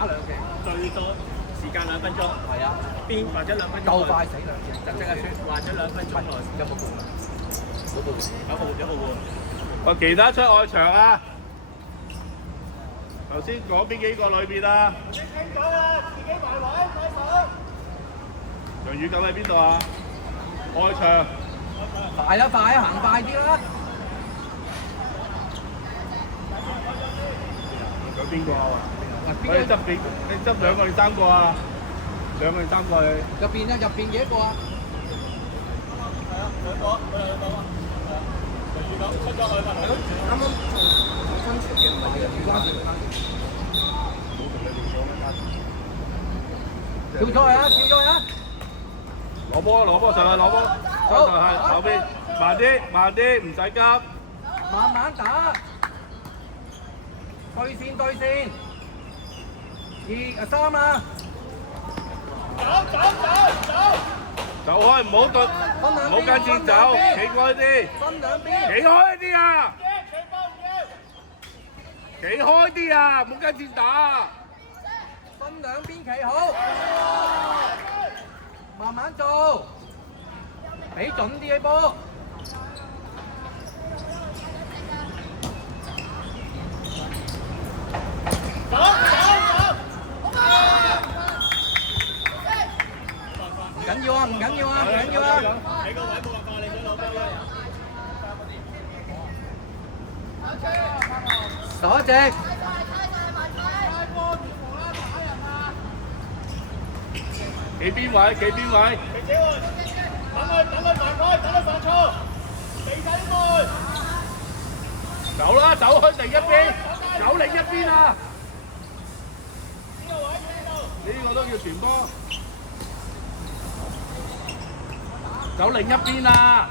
打兩記，最多時間2分鐘，係啊，邊或者2分鐘夠快死兩隻，就即刻輸，或者2分鐘內有冇換啊？嗰度有冇換？我其他出外場啊！頭先講邊幾個裏邊啊？清咗啦，自己埋位，快手。楊宇錦喺邊度啊？外場。快啦快啊，行快啲啦！有邊個啊？我哋執幾？你執2個定3個啊？2個定3個你？入邊啊，入邊幾多個啊？係啊，2個啊。楊宇錦出咗去嘛？啱啱新傳嘅唔係嘅，唔關事。跳咗去啊！跳咗去啊！攞波上去攞波，上係後邊慢啲，唔使急。慢慢打，對線，2、3啊！走，走開，唔好對，唔好跟前走，企開啲，分兩邊，企開啲啊！企開啲啊！唔好跟前打。分兩邊企好，慢慢做，俾準啲嘅波。唔緊要啊！你個位冇辦法，你想攞波嘅。鎖直，企邊位？停止喎，等佢犯開，等佢犯錯，避晒啲門。走啦，走去另一邊，走另一邊啊！呢個都叫傳波。走另一邊啊！